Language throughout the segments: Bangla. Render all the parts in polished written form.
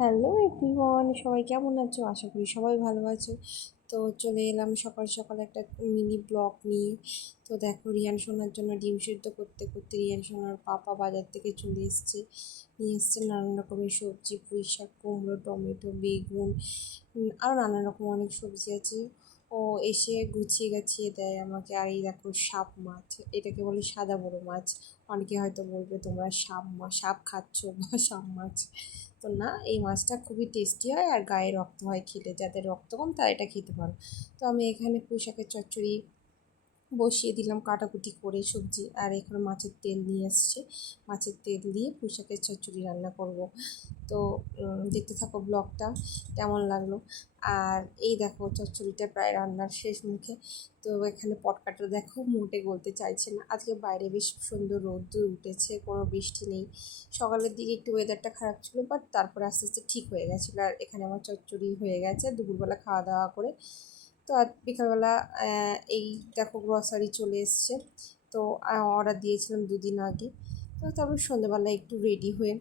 হ্যালো এভরিওয়ান, সবাই কেমন আছো? আশা করি সবাই ভালো আছো। তো চলে এলাম সকাল সকাল একটা মিনি ব্লগ নিয়ে। তো দেখো, রিয়ান সোনার জন্য ডিম সিদ্ধ করতে করতে রিয়ান সোনার পাপা বাজার থেকে চলে এসছে। নিয়ে এসছে নানান রকমের সবজি, পুঁই শাক, কুমড়ো, টমেটো, বেগুন, আরও নানান রকম অনেক সবজি আছে। ও এসে গুছিয়ে গাছিয়ে দেয় আমাকে। আর এই দেখো, সাপ মাছ, এটাকে বলে সাদা বড় মাছ। অনেকে হয়তো বলবে তোমরা সাপ খাচ্ছ বা সাপ মাছ। তো না, এই মাছটা খুবই টেস্টি হয় আর গায়ে রক্ত হয় খেলে, যাদের রক্ত কম তারা এটা খেতে পারো। তো আমি এখানে পুঁই শাকের চচ্চড়ি বসিয়ে দিলাম কাটাকুটি করে সবজি, আর এখানে মাছের তেল নিয়ে এসছে। মাছের তেল দিয়ে পুঁই শাকের চচ্চড়ি রান্না করব। তো দেখতে থাকো ব্লগটা, কেমন লাগলো। আর এই দেখো, চচ্চড়িটা প্রায় রান্নার শেষ মুখে। তো এখানে পটকাটা দেখো মোটে গলতে চাইছে না। আজকে বাইরে বেশ সুন্দর রোদ্দুর উঠেছে, কোনো বৃষ্টি নেই। সকালের দিকে একটু ওয়েদারটা খারাপ ছিল, বাট তারপরে আস্তে আস্তে ঠিক হয়ে গেছিলো। আর এখানে আমার চচ্চড়ি হয়ে গেছে দুপুরবেলা খাওয়া দাওয়া করে। তো আর বিকালবেলা এই দেখো গ্রসারি চলে এসছে। তো অর্ডার দিয়েছিলাম দুদিন আগে। তো তারপর সন্ধ্যেবেলা একটু রেডি হয়ে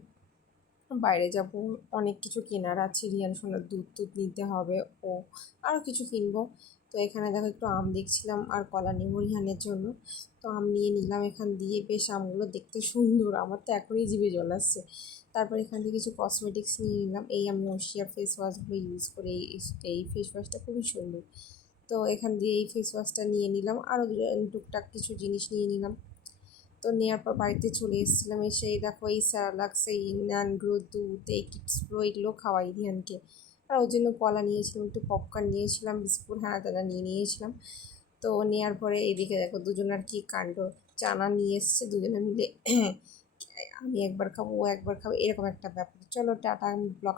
বাইরে যাব। অনেক কিছু কেনার আছে, রিয়ান সোনার দুধ টুধ নিতে হবে, ও আরও কিছু কিনবো। তো এখানে দেখো একটু আম দেখছিলাম আর কলা নেবো রিহানের জন্য। তো আম নিয়ে নিলাম এখান দিয়ে, বেশ আমগুলো দেখতে সুন্দর, আমার তো এখনই জিভে জল আসছে। তারপর এখান থেকে কিছু কসমেটিক্স নিয়ে নিলাম। এই আমি ওশিয়া ফেস ওয়াশগুলো ইউজ করি, এই ফেস ওয়াশটা খুবই সুন্দর। তো এখান দিয়ে এই ফেস ওয়াশটা নিয়ে নিলাম, আরও টুকটাক কিছু জিনিস নিয়ে নিলাম। তো নেওয়ার পর বাড়িতে চলে এসেছিলাম। এসে এই দেখো, এই স্যারালাক্স, এই ন্যানগ্রো দুধ, এই কিডস প্রো, এগুলো খাওয়াই রিয়ানকে। আর ওর জন্য কলা নিয়েছিলাম, একটু পপকর্ন নিয়েছিলাম, বিস্কুট হ্যাঁ দাদা নিয়ে নিয়েছিলাম। তো নেওয়ার পরে এদিকে দেখো দুজনের কি কাণ্ড। চানা নিয়ে এসছে দুজনে মিলে আমি একবার খাবো, ও একবার খাবো, এরকম একটা ব্যাপার। চলো টাটা, আমি ব্লগ